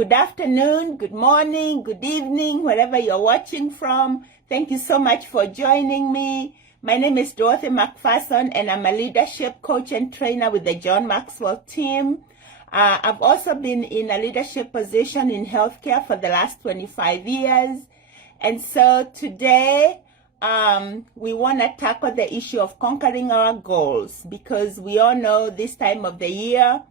Good afternoon, good morning, good evening, wherever you're watching from. Thank you so much for joining me. My name is Dorothy McPherson, and I'm a leadership coach and trainer with the John Maxwell team. I've also been in a leadership position in healthcare for the last 25 years. And so today, we want to tackle the issue of conquering our goals, because we all know this time of the year,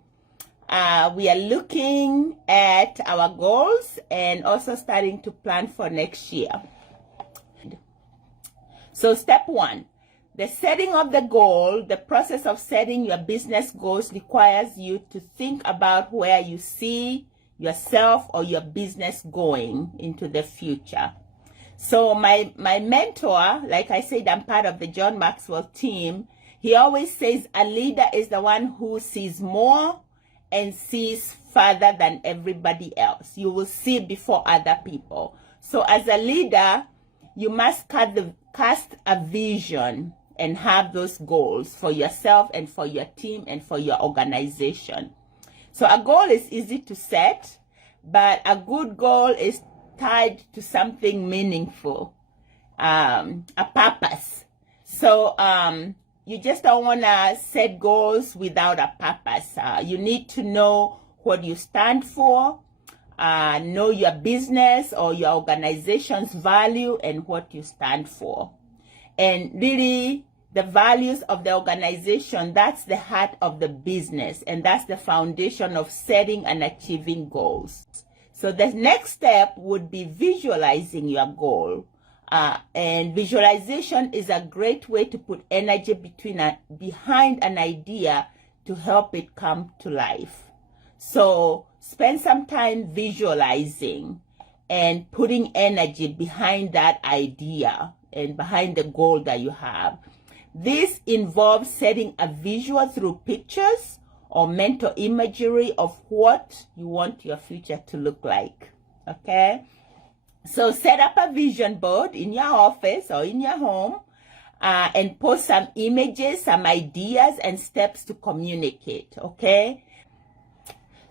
we are looking at our goals and also starting to plan for next year. So step one, the setting of the goal. The process of setting your business goals requires you to think about where you see yourself or your business going into the future. So my mentor, like I said, I'm part of the John Maxwell team. He always says a leader is the one who sees more and sees further than everybody else. You will see before other people. So as a leader, you must cast a vision and have those goals for yourself and for your team and for your organization. So a goal is easy to set, but a good goal is tied to something meaningful, a purpose. So you just don't want to set goals without a purpose. You need to know what you stand for, know your business or your organization's value and what you stand for. And really, the values of the organization, that's the heart of the business, and that's the foundation of setting and achieving goals. So the next step would be visualizing your goal. And visualization is a great way to put energy behind an idea to help it come to life. So spend some time visualizing and putting energy behind that idea and behind the goal that you have. This involves setting a visual through pictures or mental imagery of what you want your future to look like. Okay? So set up a vision board in your office or in your home and post some images, some ideas, and steps to communicate, okay?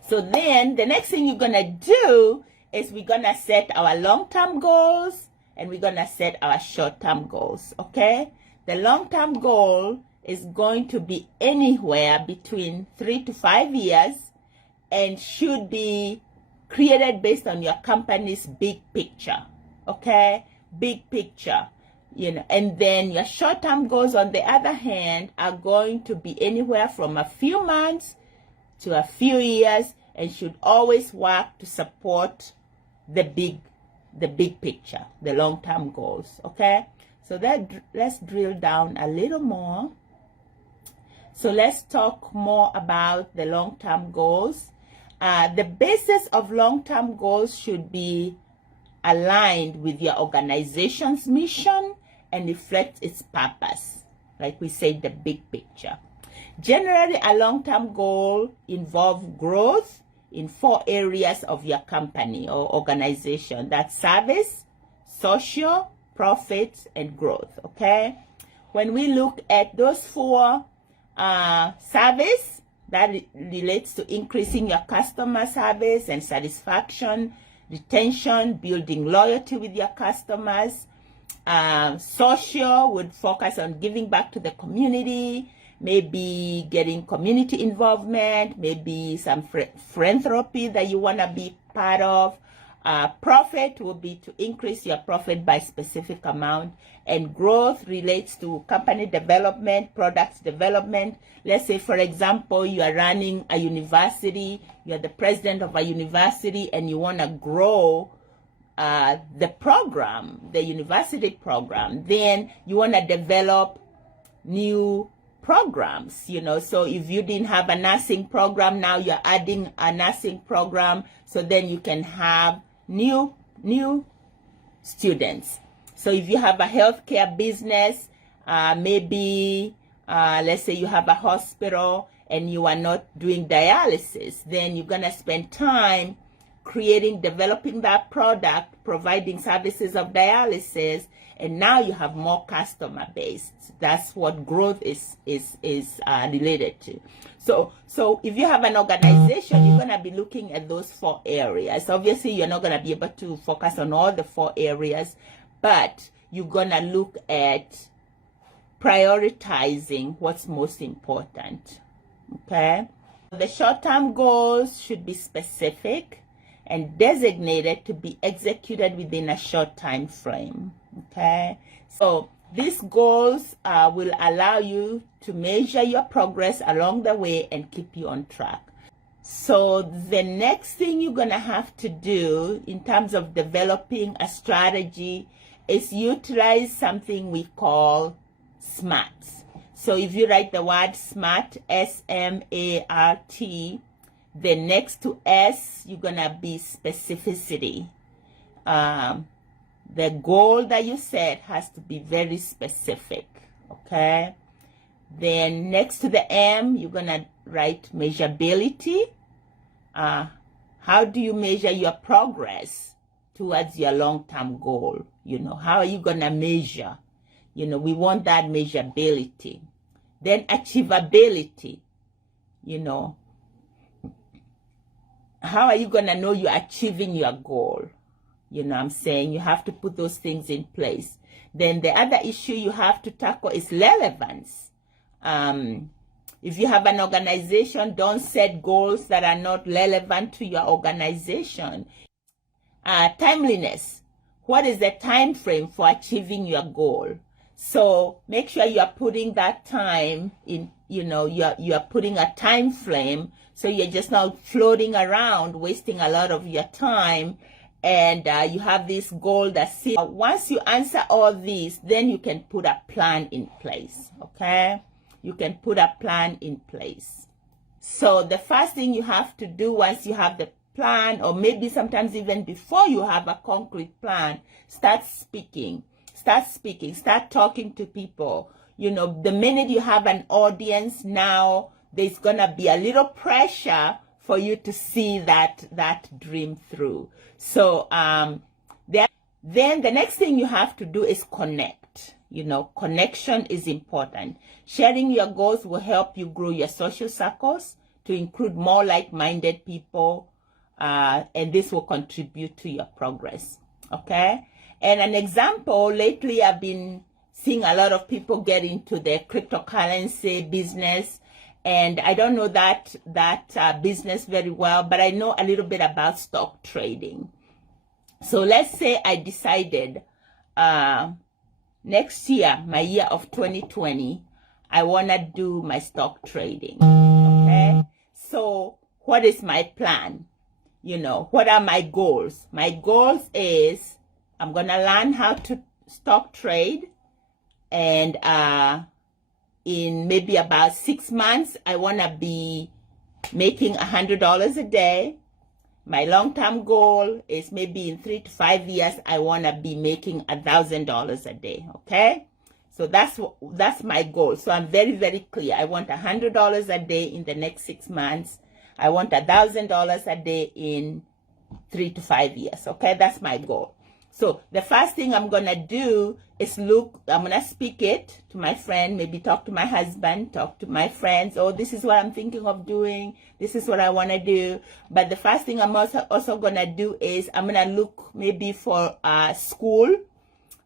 So then the next thing you're going to do is we're going to set our long-term goals and we're going to set our short-term goals, okay? The long-term goal is going to be anywhere between 3 to 5 years and should be created based on your company's big picture, okay? Big picture, you know. And then your short-term goals, on the other hand, are going to be anywhere from a few months to a few years and should always work to support the big picture, the long-term goals, okay? So let's drill down a little more. So let's talk more about the long-term goals. The basis of long-term goals should be aligned with your organization's mission and reflect its purpose. Like we said, the big picture. Generally, a long-term goal involves growth in 4 areas of your company or organization. That's service, social, profits, and growth, okay? When we look at those 4, service, that relates to increasing your customer service and satisfaction, retention, building loyalty with your customers. Social would focus on giving back to the community, maybe getting community involvement, maybe some philanthropy that you want to be part of. Profit will be to increase your profit by specific amount, and growth relates to company development, products development. Let's say, for example, you are running a university, you are the president of a university, and you want to grow the program, the university program. Then you want to develop new programs, you know. So if you didn't have a nursing program, now you're adding a nursing program, so then you can have new students. So if you have a healthcare business, maybe let's say you have a hospital and you are not doing dialysis, then you're gonna spend time developing that product, providing services of dialysis, and now you have more customer base. That's what growth is related to. So if you have an organization, you're going to be looking at those 4 areas. Obviously, you're not going to be able to focus on all the 4 areas, but you're going to look at prioritizing what's most important. Okay? The short-term goals should be specific and designated to be executed within a short time frame. Okay? So these goals will allow you to measure your progress along the way and keep you on track. So the next thing you're going to have to do in terms of developing a strategy is utilize something we call SMART. So if you write the word SMART, S-M-A-R-T, the next to S, you're going to be specificity. The goal that you set has to be very specific, okay? Then next to the M, you're going to write measurability. How do you measure your progress towards your long-term goal? You know, how are you going to measure? You know, we want that measurability. Then achievability, you know. How are you going to know you're achieving your goal? You know what I'm saying? You have to put those things in place. Then the other issue you have to tackle is relevance. If you have an organization, don't set goals that are not relevant to your organization. Timeliness. What is the time frame for achieving your goal? So make sure you are putting that time in, you know, you're putting a time frame, so you're just not floating around, wasting a lot of your time, and you have this goal that's once you answer all these, then you can put a plan in place, okay? You can put a plan in place. So the first thing you have to do once you have the plan, or maybe sometimes even before you have a concrete plan, start speaking. Start talking to people. You know, the minute you have an audience now, there's gonna be a little pressure for you to see that dream through. So then the next thing you have to do is connect. You know, connection is important. Sharing your goals will help you grow your social circles to include more like-minded people, and this will contribute to your progress. Okay? And an example, lately I've been seeing a lot of people get into the cryptocurrency business, and I don't know that business very well, but I know a little bit about stock trading. So let's say I decided next year, my year of 2020, I want to do my stock trading. Okay? So what is my plan? You know, what are my goals? My goals is I'm going to learn how to stock trade, and in maybe about 6 months, I want to be making $100 a day. My long-term goal is maybe in 3 to 5 years, I want to be making $1,000 a day, okay? So that's my goal. So I'm very, very clear. I want $100 a day in the next 6 months. I want $1,000 a day in 3 to 5 years, okay? That's my goal. So the first thing I'm going to do is I'm going to speak it to my friend, maybe talk to my husband, talk to my friends. Oh, this is what I'm thinking of doing. This is what I want to do. But the first thing I'm also going to do is I'm going to look maybe for a school,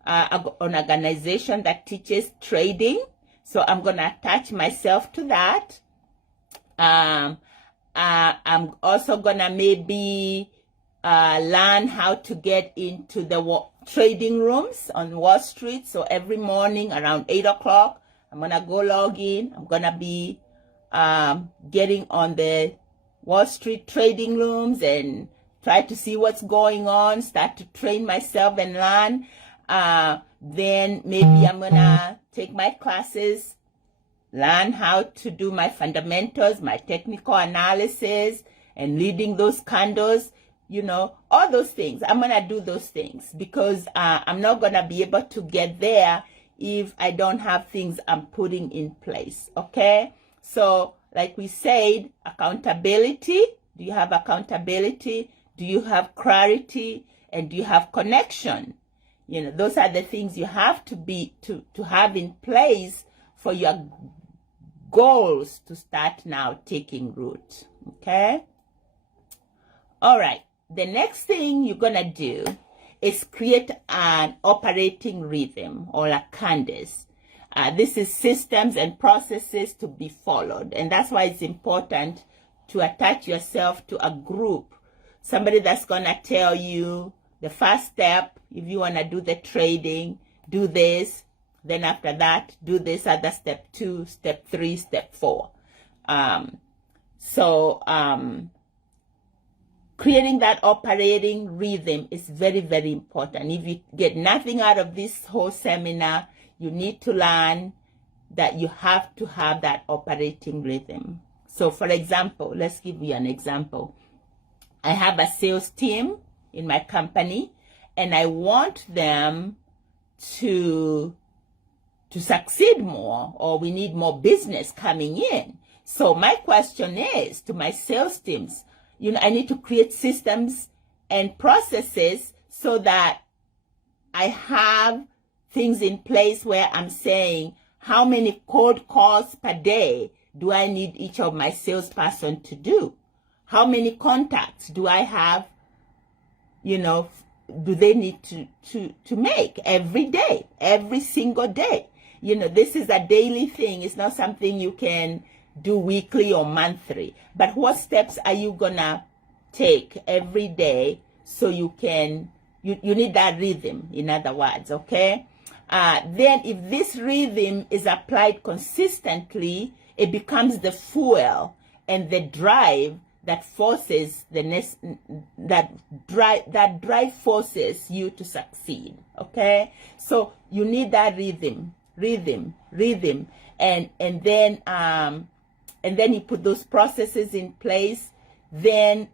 an organization that teaches trading. So I'm going to attach myself to that. I'm also going to maybe learn how to get into the trading rooms on Wall Street. So every morning around 8 o'clock, I'm going to go log in. I'm going to be getting on the Wall Street trading rooms and try to see what's going on, start to train myself and learn. Then maybe I'm going to take my classes, learn how to do my fundamentals, my technical analysis, and leading those candles. You know, all those things. I'm going to do those things because I'm not going to be able to get there if I don't have things I'm putting in place. Okay? So, like we said, accountability. Do you have accountability? Do you have clarity? And do you have connection? Those are the things you have to have in place for your goals to start now taking root. Okay? All right. The next thing you're going to do is create an operating rhythm, or a cadence. This is systems and processes to be followed. And that's why it's important to attach yourself to a group. Somebody that's going to tell you the first step, if you want to do the trading, do this. Then after that, do this other step 2, step 3, step 4. Creating that operating rhythm is very, very important. If you get nothing out of this whole seminar, you need to learn that you have to have that operating rhythm. So for example, let's give you an example. I have a sales team in my company, and I want them to succeed more, or we need more business coming in. So my question is to my sales teams, I need to create systems and processes so that I have things in place where I'm saying, how many cold calls per day do I need each of my salesperson to do? How many contacts do I have, do they need to make every day, every single day? This is a daily thing. It's not something you can do weekly or monthly. But what steps are you gonna take every day so you need that rhythm, in other words, okay? Then if this rhythm is applied consistently, it becomes the fuel and the drive that forces that drive forces you to succeed. Okay, so you need that rhythm, and then you put those processes in place. Then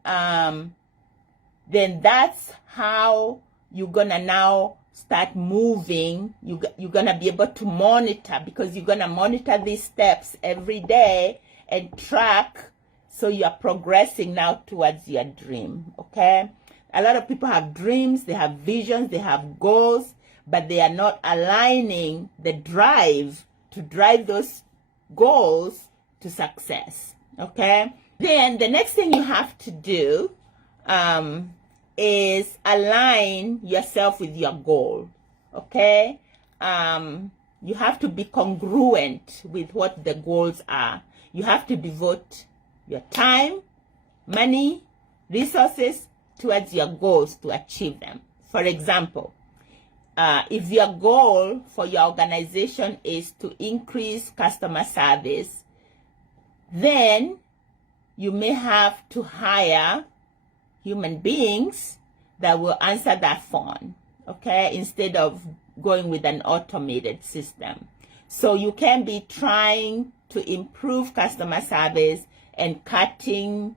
that's how you're gonna now start moving. You're gonna be able to monitor, because you're gonna monitor these steps every day and track. So you are progressing now towards your dream, okay? A lot of people have dreams, they have visions, they have goals, but they are not aligning the drive to drive those goals to success, okay? Then the next thing you have to do is align yourself with your goal, okay? You have to be congruent with what the goals are. You have to devote your time, money, resources towards your goals to achieve them. For example, if your goal for your organization is to increase customer service, then you may have to hire human beings that will answer that phone, okay, instead of going with an automated system. So you can be trying to improve customer service and cutting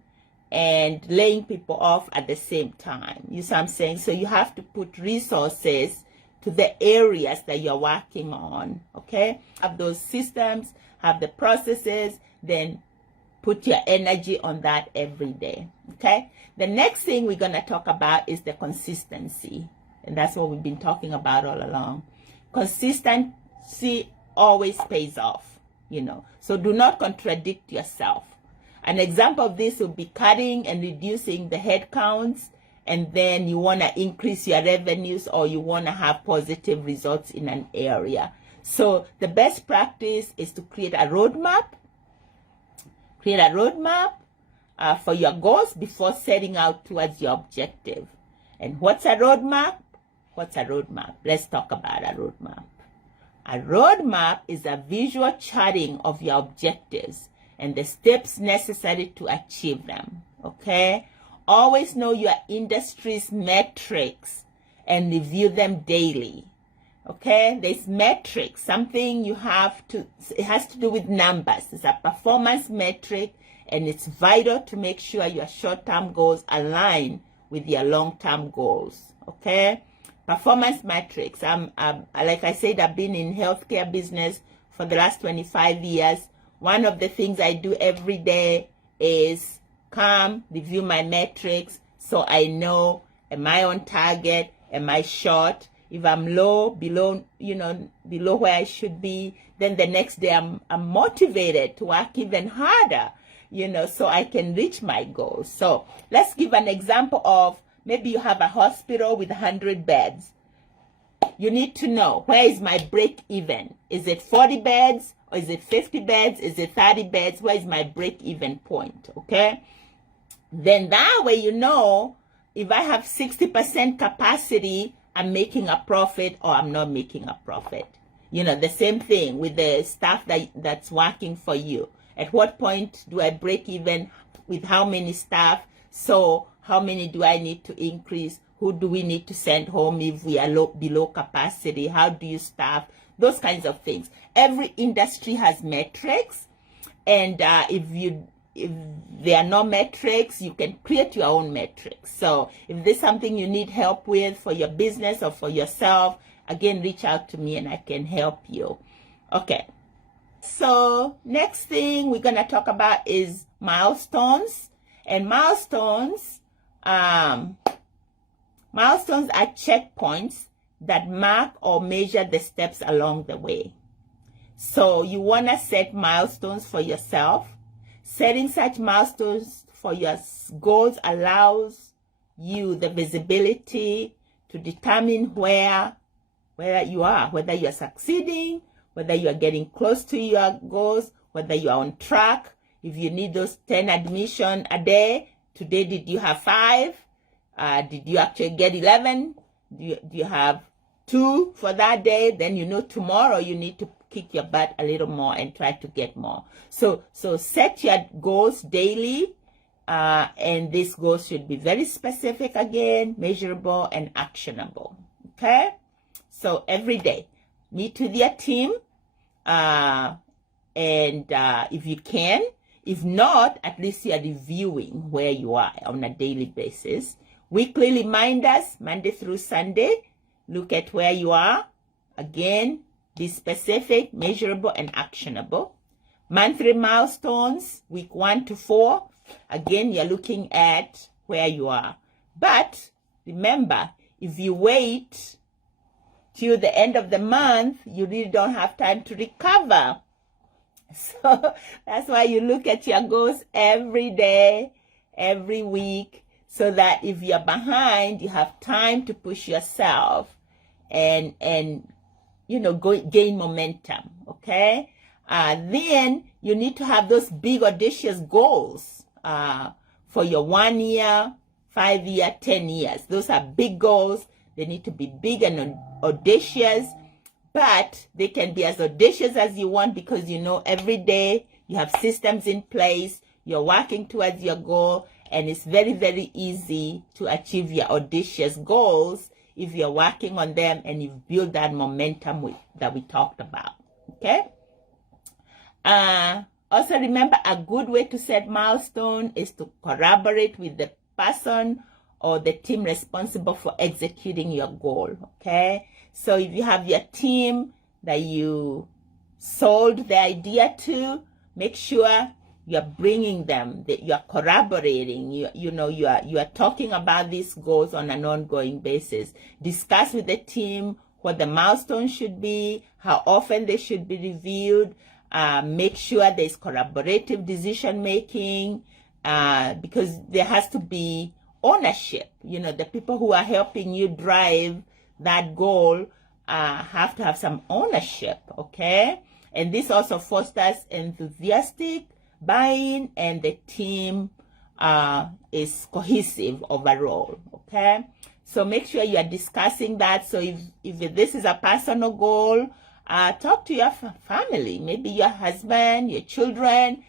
and laying people off at the same time. You see what I'm saying? So you have to put resources to the areas that you're working on, okay? Have those systems, have the processes, then put your energy on that every day, okay? The next thing we're going to talk about is the consistency. And that's what we've been talking about all along. Consistency always pays off, So do not contradict yourself. An example of this would be cutting and reducing the head counts, and then you want to increase your revenues, or you want to have positive results in an area. So the best practice is to create a roadmap. Create a roadmap for your goals before setting out towards your objective. And what's a roadmap? What's a roadmap? Let's talk about a roadmap. A roadmap is a visual charting of your objectives and the steps necessary to achieve them, okay? Always know your industry's metrics and review them daily, okay? There's metrics, something you have to, it has to do with numbers. It's a performance metric, and it's vital to make sure your short-term goals align with your long-term goals, okay? Performance metrics. Like I said, I've been in healthcare business for the last 25 years. One of the things I do every day is come, review my metrics, So I know, am I on target? Am I short? If I'm low, below where I should be, then the next day I'm motivated to work even harder, so I can reach my goals. So let's give an example of, maybe you have a hospital with 100 beds. You need to know, where is my break even? Is it 40 beds or is it 50 beds? Is it 30 beds? Where is my break even point? Okay. Then that way, if I have 60% capacity, I'm making a profit or I'm not making a profit. The same thing with the staff that's working for you. At what point do I break even with how many staff? So how many do I need to increase? Who do we need to send home if we are below capacity? How do you staff? Those kinds of things. Every industry has metrics. And if there are no metrics, you can create your own metrics. So if there's something you need help with for your business or for yourself, again, reach out to me and I can help you. Okay. So next thing we're going to talk about is milestones. And milestones are checkpoints that mark or measure the steps along the way. So you want to set milestones for yourself. Setting such milestones for your goals allows you the visibility to determine where you are, whether you're succeeding, whether you are getting close to your goals, whether you are on track. If you need those 10 admission a day, today did you have 5? Did you actually get 11? Do you have 2 for that day? Then tomorrow you need to kick your butt a little more and try to get more. So set your goals daily, and these goals should be very specific again, measurable and actionable. Okay? So every day, meet with your team, and if you can, if not, at least you are reviewing where you are on a daily basis. Weekly reminders, Monday through Sunday, look at where you are. Again, be specific, measurable, and actionable. Monthly milestones, week 1 to 4. Again, you're looking at where you are. But remember, if you wait till the end of the month, you really don't have time to recover. So that's why you look at your goals every day, every week, so that if you're behind, you have time to push yourself and gain momentum. Okay. Then you need to have those big audacious goals for your 1 year, 5 year, 10 years. Those are big goals. They need to be big and audacious, but they can be as audacious as you want, because every day you have systems in place, you're working towards your goal, and it's very, very easy to achieve your audacious goals if you're working on them and you've built that momentum that we talked about. Okay? Also remember, a good way to set milestone is to collaborate with the person or the team responsible for executing your goal. Okay? So if you have your team that you sold the idea to, make sure you're bringing them, that you're collaborating, you are talking about these goals on an ongoing basis. Discuss with the team what the milestones should be, how often they should be reviewed. Make sure there's collaborative decision making, because there has to be ownership. The people who are helping you drive that goal have to have some ownership. Okay? And this also fosters enthusiastic buy-in, and the team is cohesive overall. Okay? So make sure you are discussing that. So if this is a personal goal, talk to your family, maybe your husband, your children.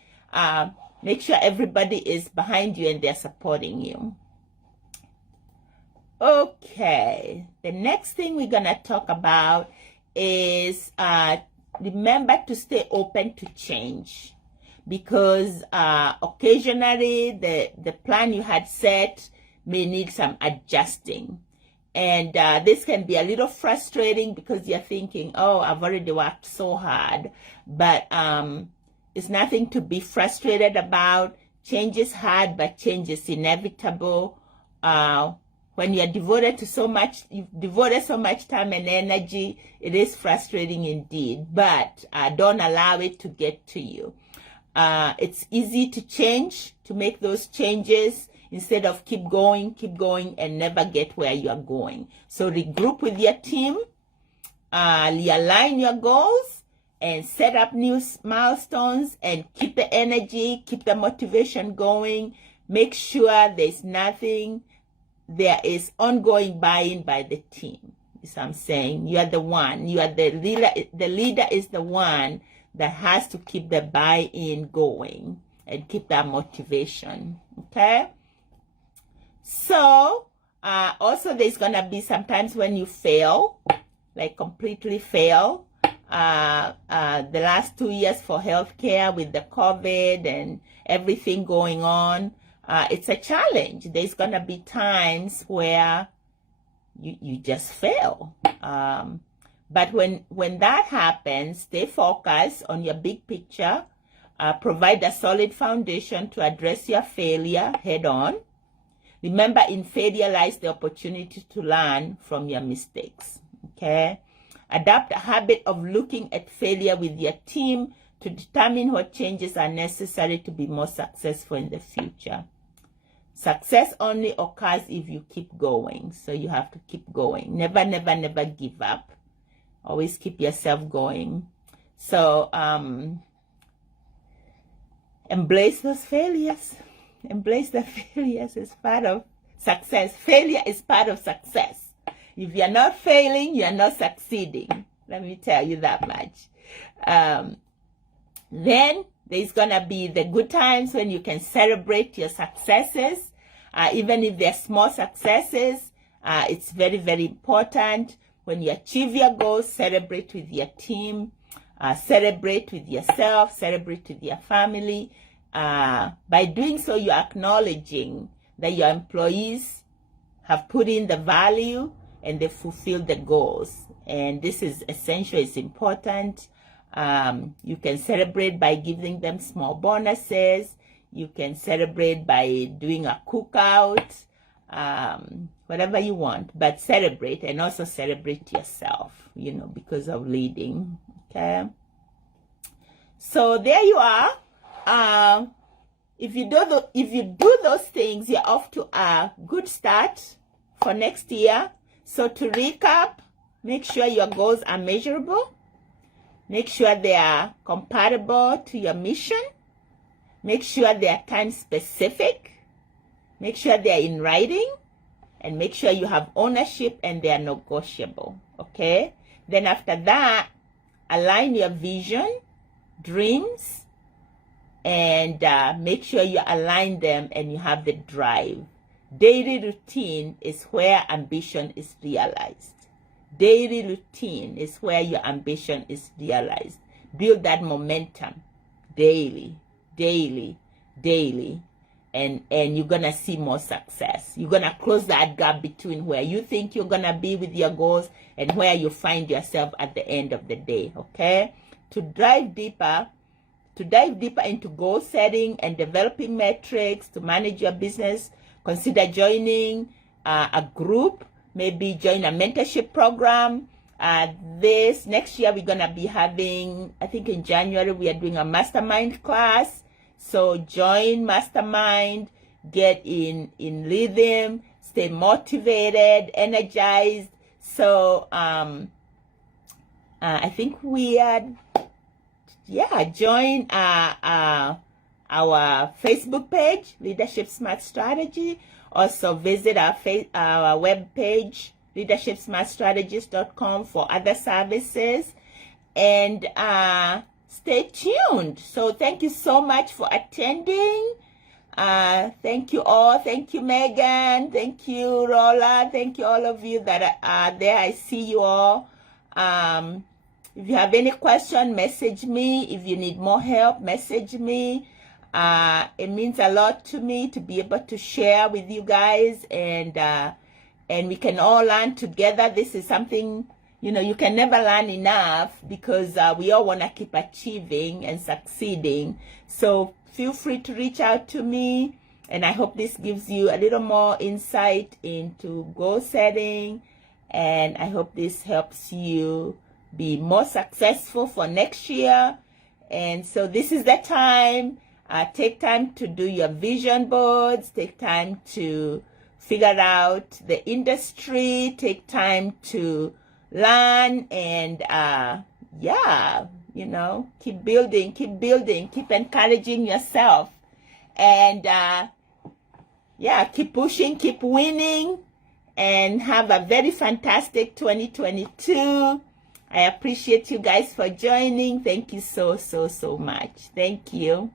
Make sure everybody is behind you and they're supporting you. Okay, the next thing we're going to talk about is remember to stay open to change, because occasionally the plan you had set may need some adjusting. And this can be a little frustrating because you're thinking, oh, I've already worked so hard. But it's nothing to be frustrated about. Change is hard, but change is inevitable. when you're devoted to you've devoted so much time and energy, it is frustrating indeed, but don't allow it to get to you. It's easy to change, to make those changes instead of keep going and never get where you are going. So regroup with your team, realign your goals, and set up new milestones, and keep the energy, keep the motivation going. Make sure there is ongoing buy-in by the team. As I'm saying, you are the one, you are the leader. The leader is the one that has to keep the buy-in going and keep that motivation. Okay? So, also there's going to be sometimes when you fail, like completely fail. The last 2 years for healthcare with the COVID and everything going on, it's a challenge. There's going to be times where you just fail. But when that happens, stay focused on your big picture. Provide a solid foundation to address your failure head on. Remember, in failure lies the opportunity to learn from your mistakes. Okay? Adopt a habit of looking at failure with your team to determine what changes are necessary to be more successful in the future. Success only occurs if you keep going. So you have to keep going. Never, never, never give up. Always keep yourself going. So embrace those failures. Embrace the failures as part of success. Failure is part of success. If you're not failing, you're not succeeding. Let me tell you that much. Then there's going to be the good times when you can celebrate your successes. Even if they're small successes, it's very, very important. When you achieve your goals, celebrate with your team. Celebrate with yourself. Celebrate with your family. By doing so, you're acknowledging that your employees have put in the value and they fulfill the goals. And this is essential, it's important. You can celebrate by giving them small bonuses. You can celebrate by doing a cookout, whatever you want. But celebrate, and also celebrate yourself, because of leading. Okay? So there you are. If you do those things, you're off to a good start for next year. So to recap, make sure your goals are measurable. Make sure they are compatible to your mission. Make sure they are time specific. Make sure they are in writing. And make sure you have ownership and they are negotiable. Okay? Then after that, align your vision, dreams, and make sure you align them and you have the drive. Daily routine is where ambition is realized. Daily routine is where your ambition is realized. Build that momentum daily, and you're going to see more success. You're going to close that gap between where you think you're going to be with your goals and where you find yourself at the end of the day, okay? To dive deeper into goal setting and developing metrics to manage your business, consider joining a group, maybe join a mentorship program. This next year, we're going to be having, I think in January, we are doing a mastermind class. So join mastermind, get in rhythm, stay motivated, energized. So I think we are, join our Facebook page, Leadership Smart Strategy. Also visit our webpage, leadershipsmartstrategies.com, for other services. And stay tuned. So thank you so much for attending. Thank you all. Thank you, Megan. Thank you, Rola. Thank you, all of you that are there. I see you all. If you have any question, message me. If you need more help, message me. It means a lot to me to be able to share with you guys, and we can all learn together. This is something, you can never learn enough, because we all want to keep achieving and succeeding. So feel free to reach out to me. And I hope this gives you a little more insight into goal setting. And I hope this helps you be more successful for next year. And so this is the time. Take time to do your vision boards. Take time to figure out the industry. Take time to learn. And yeah, you know, keep building, keep encouraging yourself. And yeah, keep pushing, keep winning, and have a very fantastic 2022. I appreciate you guys for joining. Thank you so much. Thank you.